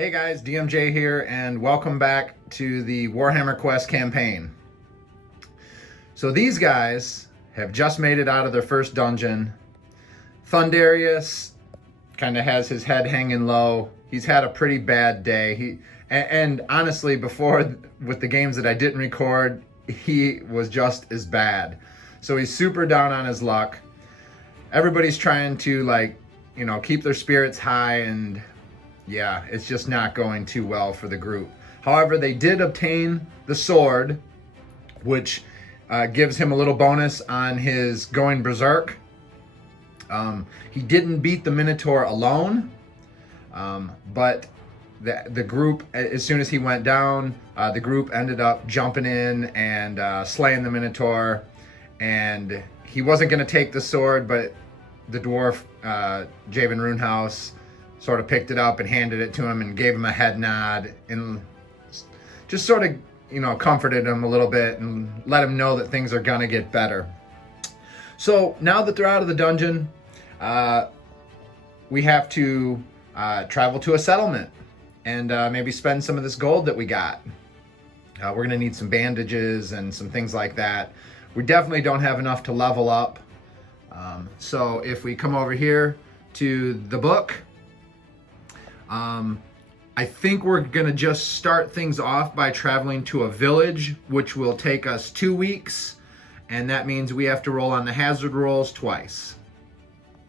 Hey guys, DMJ here, and welcome back to the Warhammer Quest campaign. So these guys have just made it out of their first dungeon. Thundarius kind of has his head hanging low. He's had a pretty bad day. And honestly, before with the games that I didn't record, he was just as bad. So he's super down on his luck. Everybody's trying to keep their spirits high, and yeah, it's just not going too well for the group. However, they did obtain the sword, which gives him a little bonus on his going berserk. He didn't beat the Minotaur alone, but the group, as soon as he went down, the group ended up jumping in and slaying the Minotaur. And he wasn't going to take the sword, but the dwarf, Javen Runehouse, sort of picked it up and handed it to him and gave him a head nod and just sort of, comforted him a little bit and let him know that things are gonna get better. So now that they're out of the dungeon, we have to travel to a settlement and maybe spend some of this gold that we got. We're gonna need some bandages and some things like that. We definitely don't have enough to level up. So if we come over here to the book, I think we're gonna just start things off by traveling to a village, which will take us 2 weeks, and that means we have to roll on the hazard rolls twice.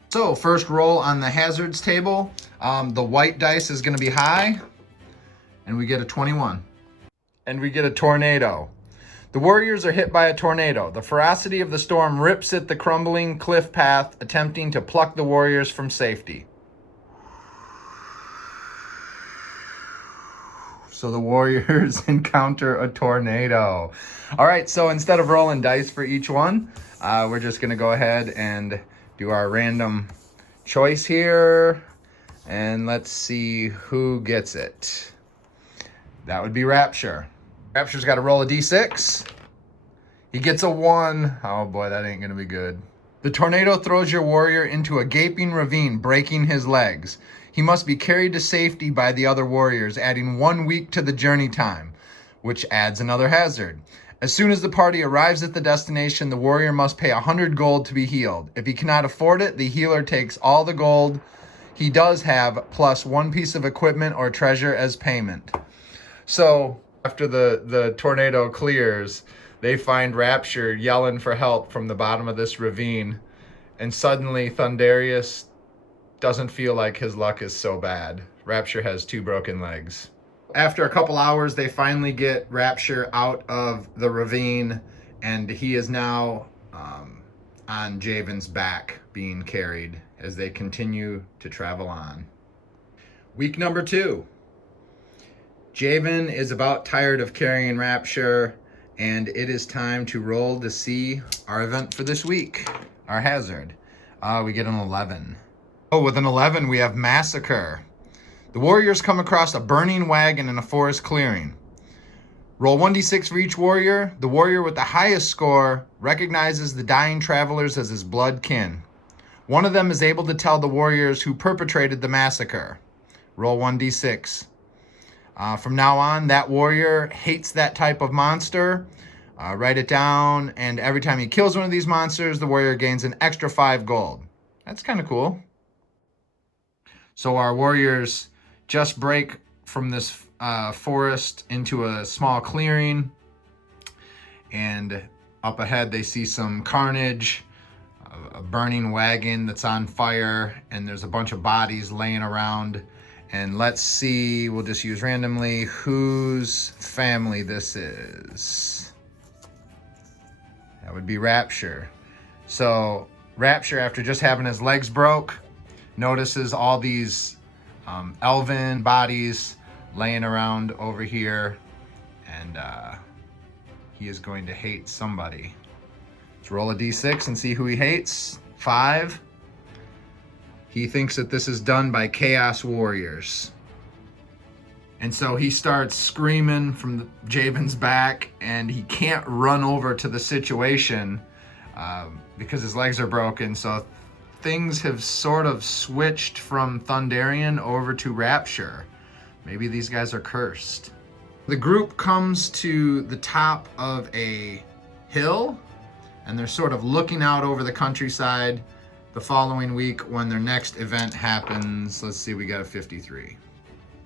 So first roll on the hazards table, the white dice is gonna be high, and we get a 21. And we get a tornado. The warriors are hit by a tornado. The ferocity of the storm rips at the crumbling cliff path, attempting to pluck the warriors from safety. So the warriors encounter a tornado. All right, so instead of rolling dice for each one, we're just gonna go ahead and do our random choice here. And let's see who gets it. That would be Rapture. Rapture's gotta roll a d6. He gets a 1. Oh boy, that ain't gonna be good. The tornado throws your warrior into a gaping ravine, breaking his legs. He must be carried to safety by the other warriors, adding 1 week to the journey time, which adds another hazard. As soon as the party arrives at the destination, the warrior must pay 100 gold to be healed. If he cannot afford it, the healer takes all the gold he does have, plus 1 piece of equipment or treasure as payment. So after the tornado clears, they find Rapture yelling for help from the bottom of this ravine, and suddenly Thundarius doesn't feel like his luck is so bad. Rapture has 2 broken legs. After a couple hours, they finally get Rapture out of the ravine, and he is now on Javen's back, being carried as they continue to travel on. Week number 2. Javen is about tired of carrying Rapture, and it is time to roll to see our event for this week, our hazard. We get an 11. Oh, with an 11, we have Massacre. The warriors come across a burning wagon in a forest clearing. Roll 1d6 for each warrior. The warrior with the highest score recognizes the dying travelers as his blood kin. One of them is able to tell the warriors who perpetrated the massacre. Roll 1d6. From now on, that warrior hates that type of monster. Write it down, and every time he kills one of these monsters, the warrior gains an extra 5 gold. That's kind of cool. So our warriors just break from this forest into a small clearing, and up ahead they see some carnage, a burning wagon that's on fire, and there's a bunch of bodies laying around. And let's see, we'll just use randomly whose family this is. That would be Rapture. So Rapture, after just having his legs broke, notices all these elven bodies laying around over here, and he is going to hate somebody. Let's roll a d6 and see who he hates. 5. He thinks that this is done by Chaos Warriors. And so he starts screaming from Javen's back, and he can't run over to the situation because his legs are broken. So things have sort of switched from Thundarian over to Rapture. Maybe these guys are cursed. The group comes to the top of a hill, and they're sort of looking out over the countryside the following week when their next event happens. Let's see, we got a 53.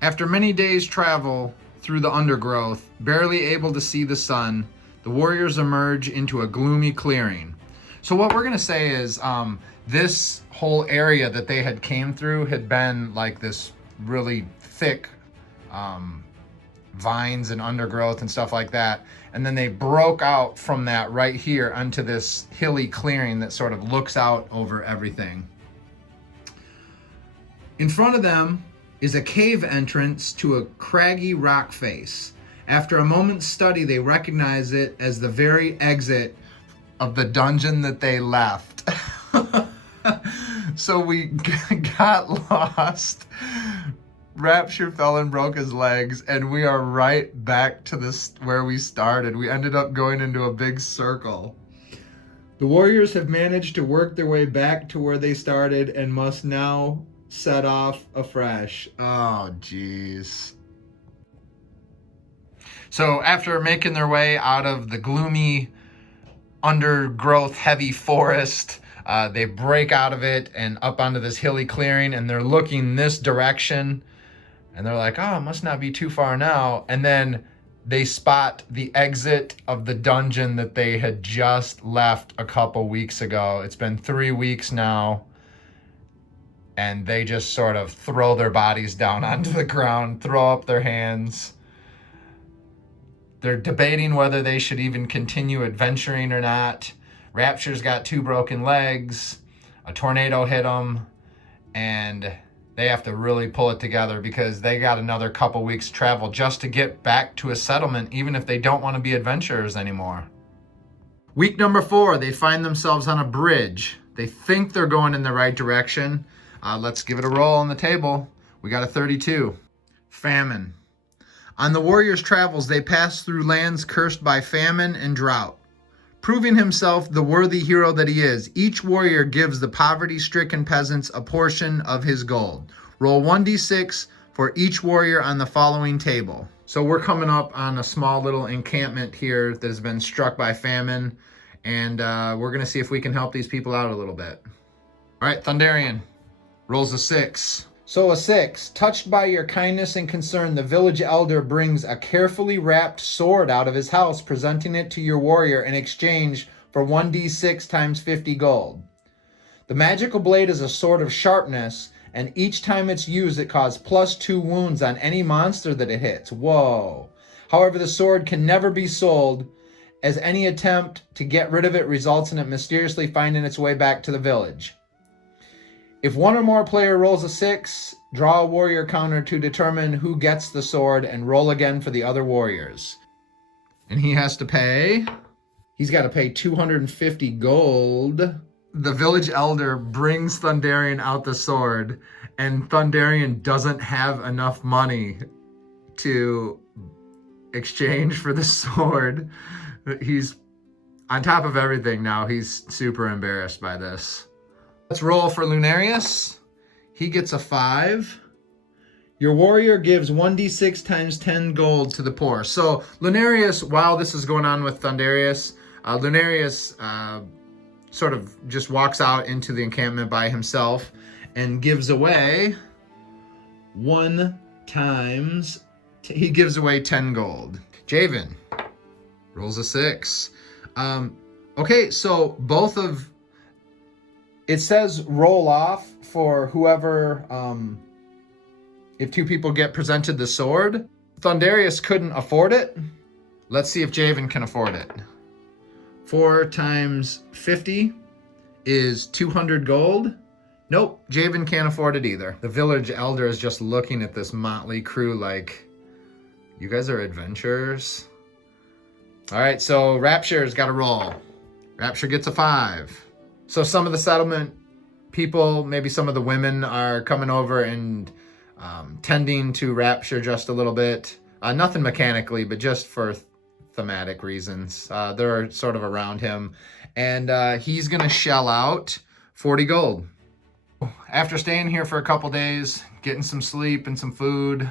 After many days' travel through the undergrowth, barely able to see the sun, the warriors emerge into a gloomy clearing. So what we're gonna say is this whole area that they had came through had been like this really thick vines and undergrowth and stuff like that. And then they broke out from that right here onto this hilly clearing that sort of looks out over everything. In front of them is a cave entrance to a craggy rock face. After a moment's study, they recognize it as the very exit of the dungeon that they left. So we got lost. Rapture fell and broke his legs, and we are right back to this where we started. We ended up going into a big circle. The warriors have managed to work their way back to where they started and must now set off afresh. Oh, jeez. So after making their way out of the gloomy undergrowth heavy forest, they break out of it and up onto this hilly clearing, and they're looking this direction. And they're like, oh, it must not be too far now. And then they spot the exit of the dungeon that they had just left a couple weeks ago. It's been 3 weeks now. And they just sort of throw their bodies down onto the ground, throw up their hands. They're debating whether they should even continue adventuring or not. Rapture's got 2 broken legs. A tornado hit them. And they have to really pull it together because they got another couple weeks travel just to get back to a settlement, even if they don't want to be adventurers anymore. Week number 4, they find themselves on a bridge. They think they're going in the right direction. Let's give it a roll on the table. We got a 32. Famine. On the warriors' travels, they pass through lands cursed by famine and drought. Proving himself the worthy hero that he is, each warrior gives the poverty-stricken peasants a portion of his gold. Roll 1d6 for each warrior on the following table. So we're coming up on a small little encampment here that has been struck by famine, and we're going to see if we can help these people out a little bit. All right, Thunderian rolls a 6. So a 6. Touched by your kindness and concern, the village elder brings a carefully wrapped sword out of his house, presenting it to your warrior in exchange for 1d6 times 50 gold. The magical blade is a sword of sharpness, and each time it's used, it causes +2 wounds on any monster that it hits. Whoa. However, the sword can never be sold, as any attempt to get rid of it results in it mysteriously finding its way back to the village. If one or more player rolls a 6, draw a warrior counter to determine who gets the sword and roll again for the other warriors. And he has to pay. He's got to pay 250 gold. The village elder brings Thunderian out the sword, and Thunderian doesn't have enough money to exchange for the sword. He's on top of everything now. He's super embarrassed by this. Let's roll for Lunarius. He gets a 5. Your warrior gives 1d6 times 10 gold to the poor. So Lunarius, while this is going on with Thunderius, Lunarius sort of just walks out into the encampment by himself and gives away he gives away 10 gold. Javen rolls a 6. Okay, so both of... It says roll off for whoever, if 2 people get presented the sword. Thunderius couldn't afford it. Let's see if Javen can afford it. 4 times 50 is 200 gold. Nope, Javen can't afford it either. The village elder is just looking at this motley crew like, you guys are adventurers? All right, so Rapture's got to roll. Rapture gets a 5. So some of the settlement people, maybe some of the women, are coming over and tending to Rapture just a little bit. Nothing mechanically, but just for thematic reasons. They're sort of around him. And he's going to shell out 40 gold. After staying here for a couple days, getting some sleep and some food,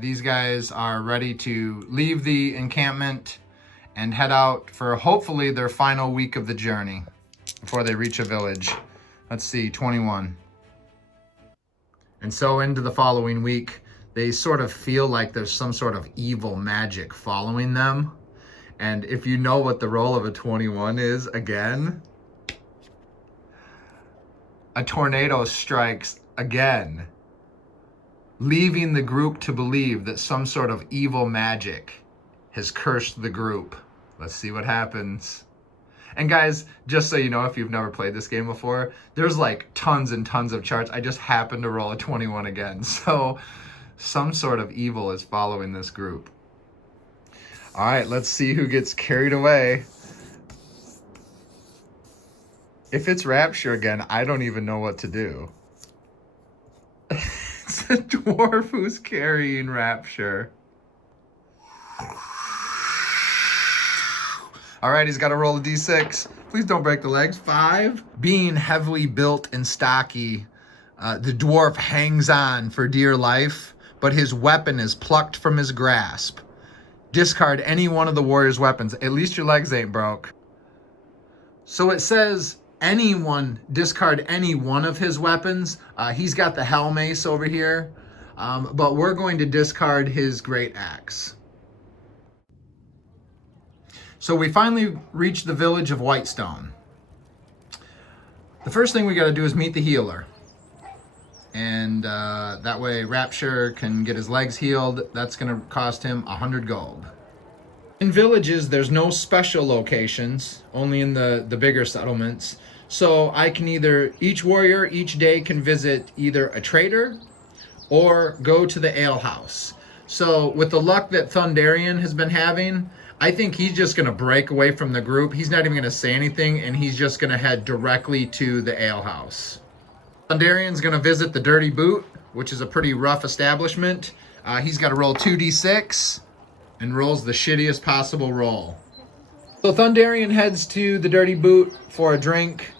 These guys are ready to leave the encampment and head out for hopefully their final week of the journey before they reach a village. Let's see, 21. And so into the following week, they sort of feel like there's some sort of evil magic following them. And if you know what the roll of a 21 is, again, a tornado strikes again, leaving the group to believe that some sort of evil magic has cursed the group. Let's see what happens. And guys, just so you know, if you've never played this game before, there's like tons and tons of charts. I just happened to roll a 21 again. So some sort of evil is following this group. All right, let's see who gets carried away. If it's Rapture again, I don't even know what to do. It's a dwarf who's carrying Rapture. All right, he's got to roll a d6. Please don't break the legs. 5. Being heavily built and stocky, the dwarf hangs on for dear life, but his weapon is plucked from his grasp. Discard any one of the warrior's weapons. At least your legs ain't broke. So it says anyone discard any one of his weapons. He's got the Hell Mace over here, but we're going to discard his Great Axe. So we finally reached the village of Whitestone. The first thing we got to do is meet the healer. And that way Rapture can get his legs healed. That's going to cost him 100 gold. In villages, there's no special locations, only in the bigger settlements. So I can each warrior each day can visit either a trader or go to the ale house. So with the luck that Thunderian has been having, I think he's just going to break away from the group. He's not even going to say anything, and he's just going to head directly to the ale house. Thunderian's going to visit the Dirty Boot, which is a pretty rough establishment. He's got to roll 2d6 and rolls the shittiest possible roll. So Thunderian heads to the Dirty Boot for a drink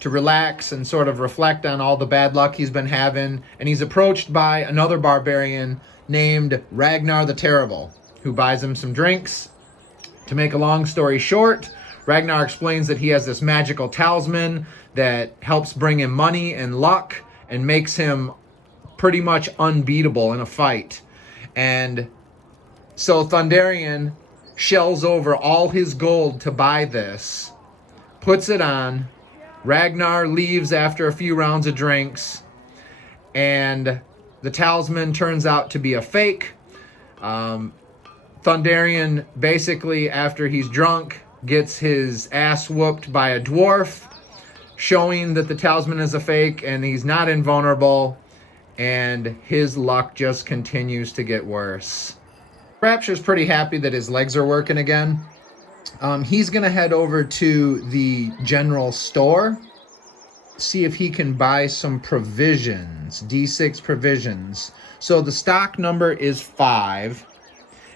to relax and sort of reflect on all the bad luck he's been having. And he's approached by another barbarian named Ragnar the Terrible, who buys him some drinks. To make a long story short, Ragnar explains that he has this magical talisman that helps bring him money and luck and makes him pretty much unbeatable in a fight. And so Thunderian shells over all his gold to buy this, puts it on. Ragnar leaves after a few rounds of drinks, and the talisman turns out to be a fake. Thunderian, basically, after he's drunk, gets his ass whooped by a dwarf, showing that the talisman is a fake and he's not invulnerable, and his luck just continues to get worse. Rapture's pretty happy that his legs are working again. He's going to head over to the general store, see if he can buy some provisions, D6 provisions. So the stock number is 5.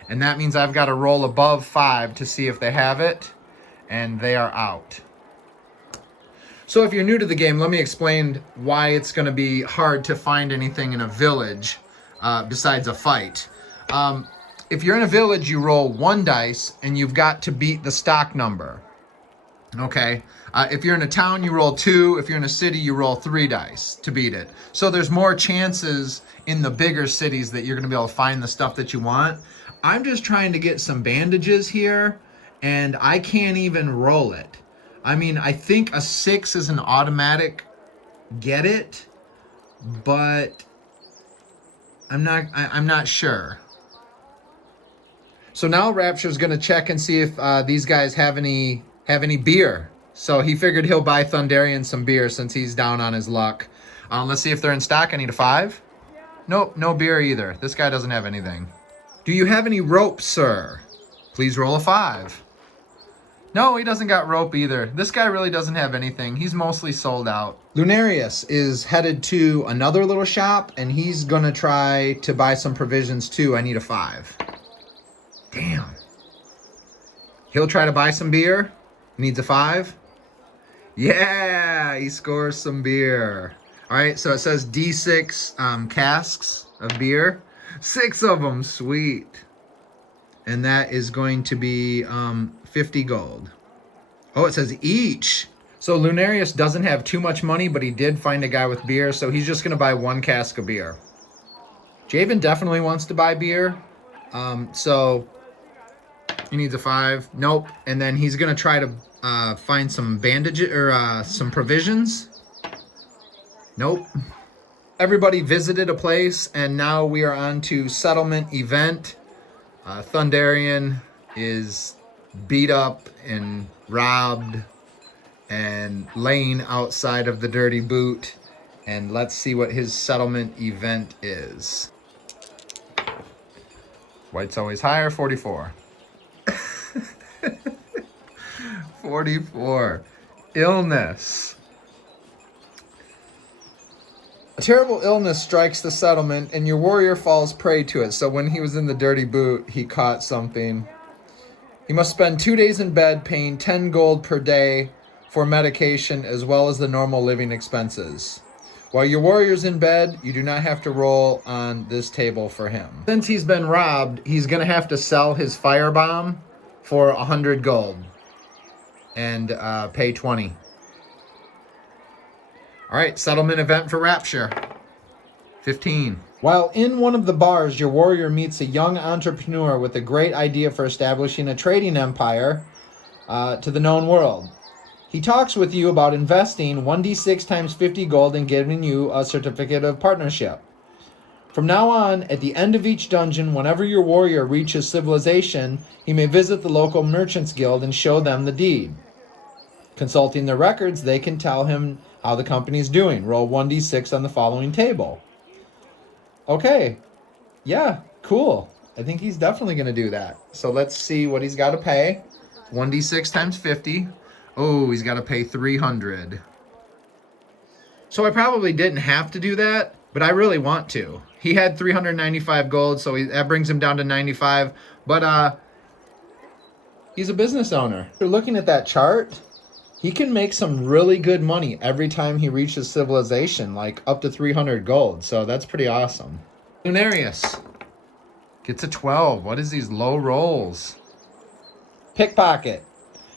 And that means I've got to roll above 5 to see if they have it, and they are out. So if you're new to the game, let me explain why it's going to be hard to find anything in a village besides a fight. If you're in a village, you roll 1 dice, and you've got to beat the stock number. Okay? If you're in a town, you roll 2. If you're in a city, you roll 3 dice to beat it. So there's more chances in the bigger cities that you're going to be able to find the stuff that you want. I'm just trying to get some bandages here, and I can't even roll it. I mean, I think a 6 is an automatic get it, but I'm not sure. So now Rapture's going to check and see if these guys have any beer. So he figured he'll buy Thunderian some beer since he's down on his luck. Let's see if they're in stock. I need a 5. Nope, no beer either. This guy doesn't have anything. Do you have any rope, sir? Please roll a 5. No, he doesn't got rope either. This guy really doesn't have anything. He's mostly sold out. Lunarius is headed to another little shop, and he's going to try to buy some provisions too. I need a 5. Damn. He'll try to buy some beer. Needs a 5. Yeah, he scores some beer. All right, so it says D6 casks of beer. 6 of them, sweet. And that is going to be 50 gold. Oh, it says each. So Lunarius doesn't have too much money, but he did find a guy with beer, so he's just going to buy 1 cask of beer. Javen definitely wants to buy beer, so he needs a 5. Nope. And then he's going to try to find some bandages or some provisions. Nope. Everybody visited a place, and now we are on to settlement event. Thunderian is beat up and robbed and laying outside of the dirty boot. And let's see what his settlement event is. White's always higher, 44. 44. Illness. A terrible illness strikes the settlement, and your warrior falls prey to it. So when he was in the dirty boot, he caught something. He must spend 2 days in bed, paying 10 gold per day for medication, as well as the normal living expenses. While your warrior's in bed, you do not have to roll on this table for him. Since he's been robbed, he's going to have to sell his firebomb for 100 gold and pay 20. All right, settlement event for Rapture. 15. While in one of the bars, your warrior meets a young entrepreneur with a great idea for establishing a trading empire to the known world. He talks with you about investing 1d6 times 50 gold and giving you a certificate of partnership. From now on, at the end of each dungeon, whenever your warrior reaches civilization, he may visit the local merchants guild and show them the deed. Consulting their records, they can tell him how the company's doing. Roll 1d6 on the following table. Okay. Yeah, cool. I think he's definitely going to do that. So let's see what he's got to pay. 1d6 times 50. Oh, he's got to pay 300. So I probably didn't have to do that, but I really want to. He had 395 gold, so that brings him down to 95. But he's a business owner. If you're looking at that chart, he can make some really good money every time he reaches civilization, like up to 300 gold. So that's pretty awesome. Lunarius gets a 12. What is these low rolls? Pickpocket.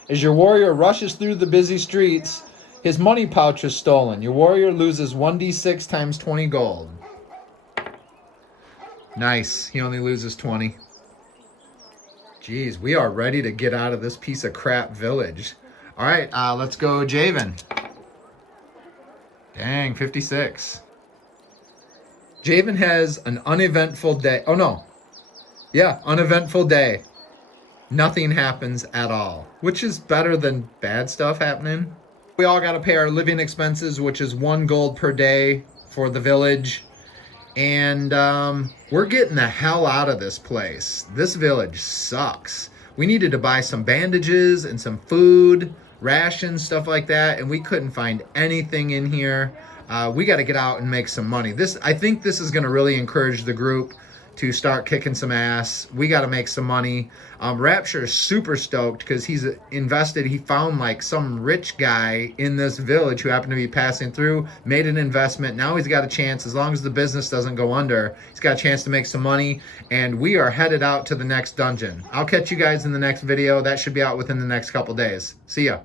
As your warrior rushes through the busy streets, his money pouch is stolen. Your warrior loses 1d6 times 20 gold. Nice. He only loses 20. Jeez, we are ready to get out of this piece of crap village. All right, let's go Javen. Dang, 56. Javen has an uneventful day. Oh, no. Yeah, uneventful day. Nothing happens at all, which is better than bad stuff happening. We all got to pay our living expenses, which is 1 gold per day for the village. And we're getting the hell out of this place. This village sucks. We needed to buy some bandages and some food, rations, stuff like that, and we couldn't find anything in here. We got to get out and make some money. I think this is going to really encourage the group to start kicking some ass. We got to make some money. Rapture is super stoked because he's invested. He found like some rich guy in this village who happened to be passing through, made an investment. Now he's got a chance, as long as the business doesn't go under, he's got a chance to make some money. And we are headed out to the next dungeon. I'll catch you guys in the next video. That should be out within the next couple days. See ya.